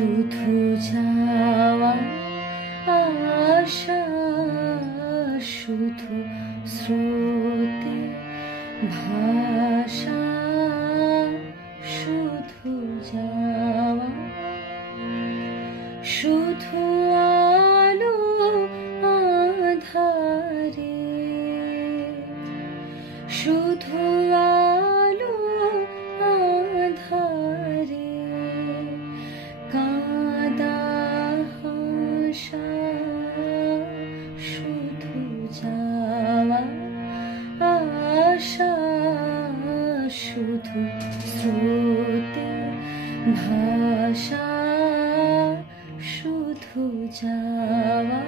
শুধু যাওয়া আশা, শুধু স্রোতে ভাষা, শুধু যাওয়া, শুধু আলো আঁধারে, শুধু আলো আঁধারে, কাঁদা হাসা, শুধু যাওয়া আশা, শুধু স্রোতে ভাষা, শুধু যাওয়া,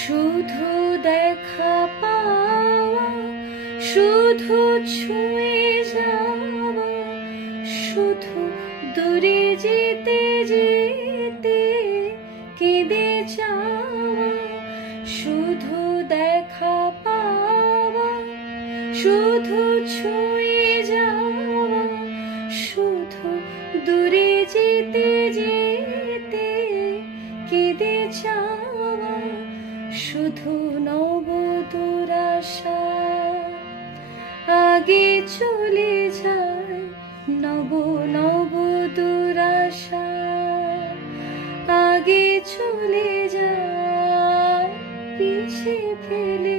শুধু দেখা পাওয়া, শুধু ছুঁয়ে যাওয়া, শুধু দূরে যেতে যেতে কেঁদে যাওয়া, শুধু দেখা পাওয়া, শুধু ছুঁয়ে যাওয়া, শুধু দূরে যেতে যেতে কেঁদে যাওয়া, শুধু নবদূর আশা আগে চলে যায়, নব নবদূর আশা আগে চলে যায়, পিছে ফেলে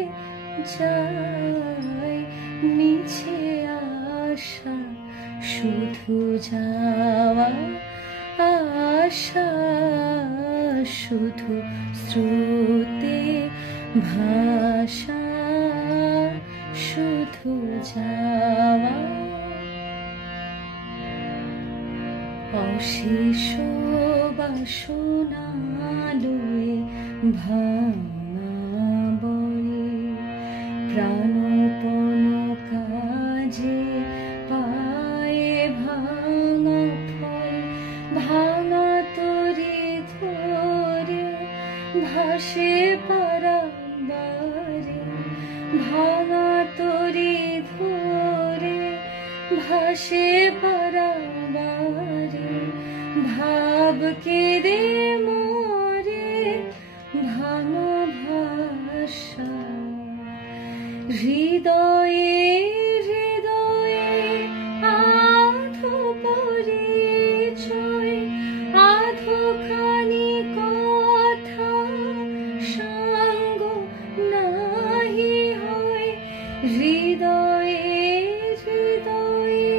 যায় মিছে আশা, শুধু যাওয়া আশা, শুধু স্রোতে ভাষা, শুধু যাওয়া, অশেষ বাসনা লয়ে ভাঙা বলে, প্রাণপণ কাজে পায়ে ভাঙা ফল, ভাঙা তরি ধরে ভাসে পারাবারে, ভাঙা তরি ধরে ভাসে পারাবারে, ভাব কেঁদে মরে ভাঙা ভাষা, হৃদয়ে হৃদয়ে আধো পরিচয়, আধো খানি কথা সঙ্গ নাহি হয়, হৃদয়ে হৃদয়ে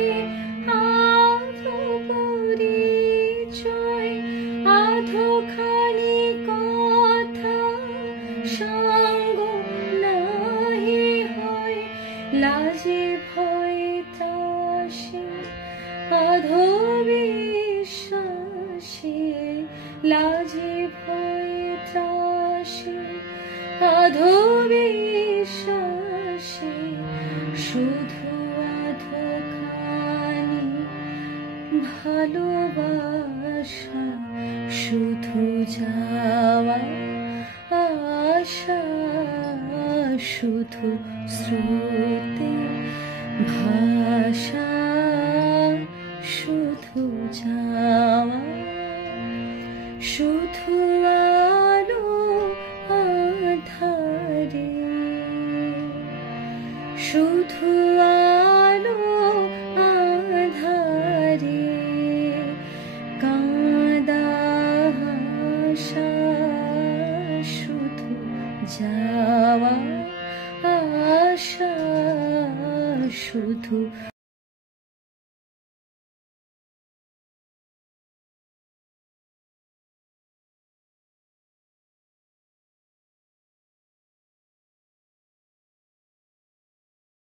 আধো পরিচয়, আধো খানি কথা সঙ্গ নাহি হয়, লাজে ভয়ে ত্রাসে আধো বিশ্বাসে, লাজে ভয়ে ত্রাসে আধো বিশ্বাসে, শুধু আধো খানি ভালোবাসা, শুধু যাওয়া আশা, শুধু স্রোতে ভাষা, শুধু যাওয়া, শুধু আলো আঁধারে, শুধু আলো আঁধারে, কাঁদা হাসা, শুধু যাওয়া আশা, শুধু